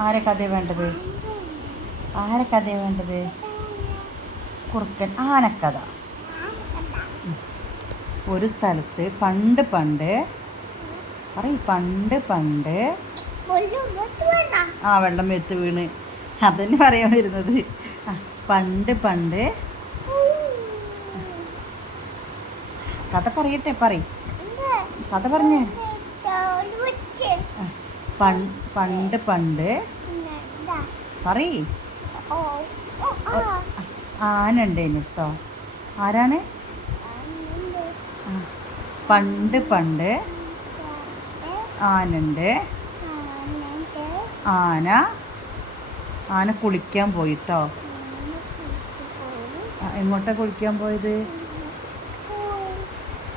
ആരെ കഥ വേണ്ടത്? ആരെ കഥ വേണ്ടത്? കുറുക്കൻ ആനക്കഥ. ഒരു സ്ഥലത്ത് പണ്ട് പണ്ട് പറയും പണ്ട് പണ്ട് ആ വെള്ളം വെത്ത് വീണ്. അതന്നെ പറയാൻ വരുന്നത്. പണ്ട് പണ്ട്. കഥ പറയട്ടെ പറയും. കഥ പറഞ്ഞേ. പണ്ട് പണ്ട് പറയ്. ആന ഉണ്ടേനു കേട്ടോ ആരാണ്? പണ്ട് പണ്ട്. ആനുണ്ട്. ആന. ആന കുളിക്കാൻ പോയിട്ടോ? എങ്ങോട്ടാ കുളിക്കാൻ പോയത്?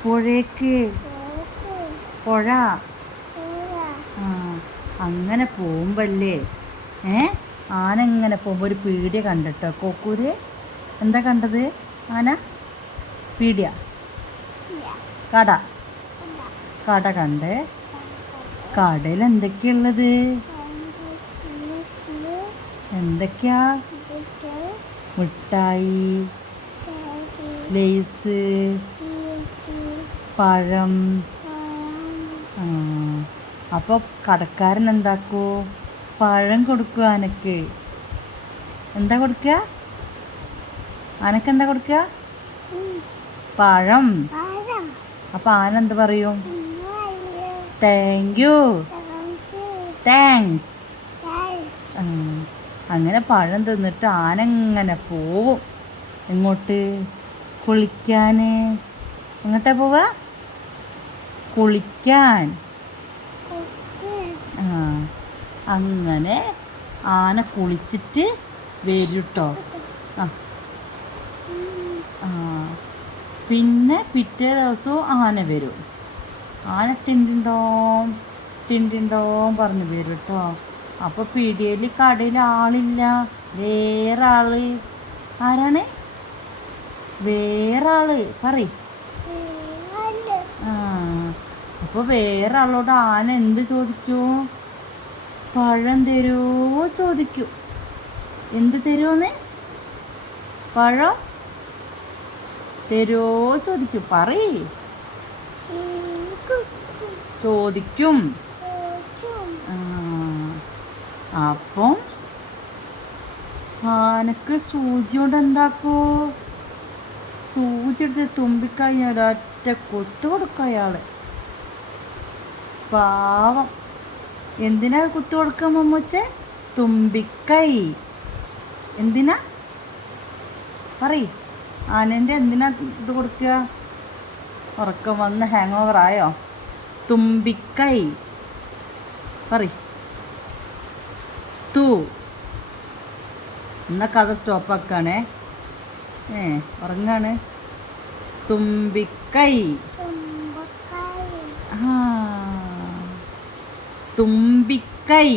പുഴയ്ക്ക് പുഴ. അങ്ങനെ പോകുമ്പല്ലേ? ഏ? ആന ഇങ്ങനെ പോകുമ്പോൾ ഒരു പീടിയ കണ്ടിട്ടോ? കോക്കൂര്? എന്താ കണ്ടത്? ആന? പീടിയ? കട? കട കണ്ട്? കടയിൽ എന്തൊക്കെയുള്ളത് എന്തൊക്കെയാ? മിഠായി ലേസ് പഴം ആ. അപ്പോൾ കടക്കാരൻ എന്താക്കൂ? പഴം കൊടുക്കുക ആനക്ക് എന്താ കൊടുക്കുക ആനക്ക് എന്താ കൊടുക്കുക പഴം. അപ്പം ആന എന്ത് പറയും? താങ്ക് യു താങ്ക്സ് അങ്ങനെ പഴം തിന്നിട്ട് ആന ഇങ്ങനെ പോവും. എങ്ങോട്ട്? കുളിക്കാൻ എങ്ങോട്ടാ പോവുക കുളിക്കാൻ ആ അങ്ങനെ ആന കുളിച്ചിട്ട് വരും കേട്ടോ ആ. പിന്നെ പിറ്റേ ദിവസവും ആന വരും. ആന ടിണ്ടിണ്ടോം ടിണ്ടിണ്ടോം പറഞ്ഞ് വരും കേട്ടോ അപ്പോൾ പിടിയേലി കടയിൽ ആളില്ല. വേറെ ആൾ ആരാണ്? വേറെ ആൾ പറ ആ. അപ്പോൾ വേറെ ആളോട് ആന എന്ത് ചോദിക്കൂ? പഴം തരുമോ ചോദിക്കൂ. എന്ത് തരുമോന്ന് പഴം തരുമോ ചോദിക്കൂ. പറയ്. ചോദിക്കും. അപ്പം ആനക്ക് സൂചി കൊണ്ട് എന്താക്കൂ? സൂചി എടുത്ത് തുമ്പിക്കഴിഞ്ഞ ഒരൊറ്റ കൊത്തു കൊടുക്കും അയാൾ. പാവം. എന്തിനാ കുത്തു കൊടുക്കുക മമ്മൂച്ച? തുമ്പിക്കൈ. എന്തിനാ? പറയ്. ആനന്റെ എന്തിനാ ഇത് കൊടുക്കുക? ഉറക്കം വന്ന് ഹാങ് ഓവർ ആയോ? തുമ്പിക്കൈ. പറ തൂ. എന്നാ കഥ സ്റ്റോപ്പാക്കാണേ. ഏ ഉറങ്ങാണ്. തുമ്പിക്കൈ ആ തുമ്പിക്കൈ.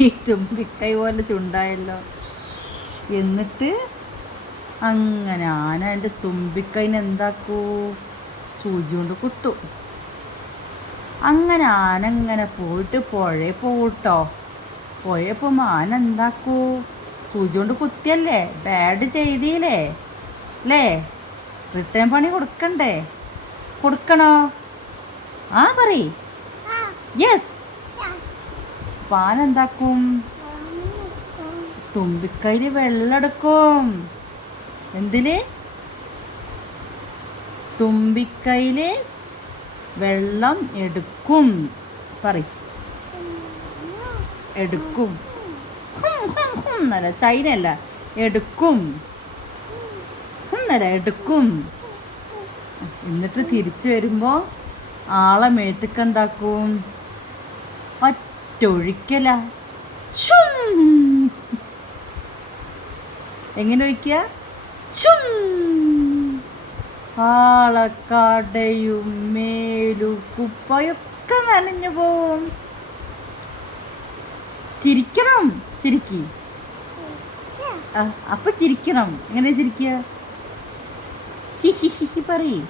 ഈ തുമ്പിക്കൈ പോലെ ചുണ്ടായല്ലോ. എന്നിട്ട് അങ്ങനെ ആന എന്റെ തുമ്പിക്കൈന് എന്താക്കൂ? സൂചി കൊണ്ട് കുത്തു. അങ്ങനെ ആന ഇങ്ങനെ പോയിട്ട് പുഴയിൽ പോകട്ടോ പോകുമ്പോൾ ആന എന്താക്കൂ? സൂചി കൊണ്ട് കുത്തിയല്ലേ? ബാഡ് ചെയ്തില്ലേ? അല്ലേ റിട്ടേൺ പണി കൊടുക്കണ്ടേ? കൊടുക്കണോ? ആ പറയ്. യെസ് പാൻ എന്താക്കും തുമ്പിക്കൈയിൽ വെള്ളം എടുക്കും എന്തിൽ? തുമ്പിക്കൈയിൽ വെള്ളം എടുക്കും. പറയും. എടുക്കും. എന്നല്ല. ചൈന അല്ല എടുക്കും എന്നല്ല. എടുക്കും. എന്നിട്ട് തിരിച്ചു വരുമ്പോൾ ആളെ മേത്തക്ക് എന്താക്കും? ഒറ്റൊഴിക്കല. എങ്ങനെ ഒഴിക്കുക? ടയും ആളക്കടയും മേലും കുപ്പയൊക്കെ നനഞ്ഞു പോവും. ചിരിക്കണം ചിരിക്കി. അപ്പൊ ചിരിക്കണം. എങ്ങനെ ചിരിക്കുക? ഹിഹി ഹിഹി പറയ്.